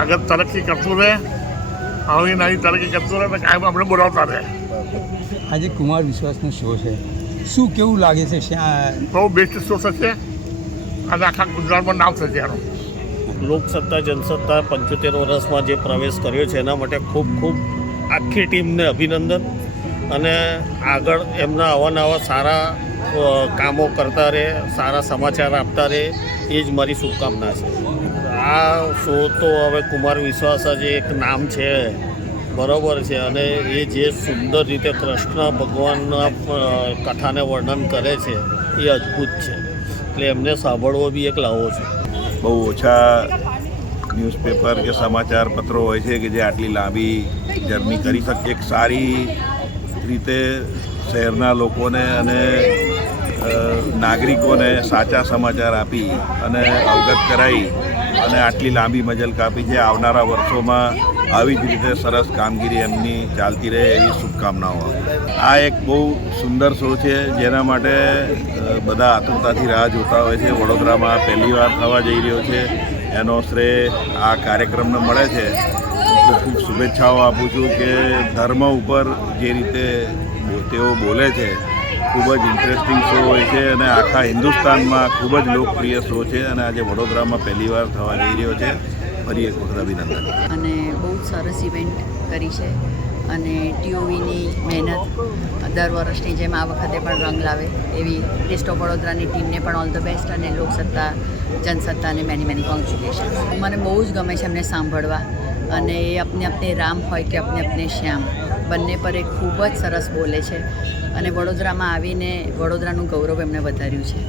આગળ તરક્કી કરતું રહે, આવી નવી તરક્કી કરતું રહે, કાયમ આપણે બોલાવતા રહે. આજે કુમાર વિશ્વાસનો શો છે, શું કેવું લાગે છે? બહુ બેસ્ટ શો થશે અને આખા ગુજરાતમાં નામ થશે એનું. લોકસત્તા જનસત્તા 75 વર્ષમાં જે પ્રવેશ કર્યો છે એના માટે ખૂબ ખૂબ આખી ટીમને અભિનંદન, અને આગળ એમના અવાનવા સારા કામો કરતા રહે, સારા સમાચાર આપતા રહે, એ જ મારી શુભકામના છે. આ શો તો હવે કુમાર વિશ્વાસ જ એક નામ છે, બરાબર છે, અને એ જે સુંદર રીતે કૃષ્ણ ભગવાનના કથાને વર્ણન કરે છે એ અદ્ભુત છે, એટલે એમને સાંભળવો બી એક લાવો છે. બહુ ઓછા ન્યૂઝપેપર કે સમાચાર પત્રો હોય છે કે જે આટલી લાંબી જર્ની કરી શકે, એક સારી રીતે શહેરના લોકોને અને નાગરિકોને સાચા સમાચાર આપી અને અવગત કરાવી અને આટલી લાંબી મજલ કાપી છે. આવનારા વર્ષોમાં આવી જ રીતે સરસ કામગીરી એમની ચાલતી રહે એવી શુભકામનાઓ. આ એક બહુ સુંદર શો છે જેના માટે બધા આતુરતાથી રાહ જોતા હોય છે. વડોદરામાં પહેલી વાર થવા જઈ રહ્યો છે, એનો શ્રેય આ કાર્યક્રમને મળે છે. હું ખૂબ શુભેચ્છાઓ આપું છું કે ધર્મ ઉપર જે રીતે તેઓ બોલે છે, ખૂબ જ ઇન્ટરેસ્ટિંગ શો હોય છે અને આખા હિન્દુસ્તાનમાં ખૂબ જ લોકપ્રિય શો છે, અને આજે વડોદરામાં પહેલી વાર થવા જઈ રહ્યો છે. ફરી એક વખત અભિનંદન. અને બહુ સરસ ઇવેન્ટ કરી છે, અને ટીઓવીની મહેનત દર વર્ષની જેમ આ વખતે પણ રંગ લાવે એવી ટેસ્ટ ઓફ વડોદરાની ટીમને પણ ઓલ ધ બેસ્ટ, અને લોકસત્તા જનસત્તાને મેની કોંગ્રેચ્યુલેશન. મને બહુ જ ગમે છે એમને સાંભળવા, અને એ अपने अपने રામ હોય કે अपने શ્યામ બંને પર એ ખૂબ જ સરસ બોલે છે, અને વડોદરામાં આવીને વડોદરાનું ગૌરવ એમણે વધાર્યું છે.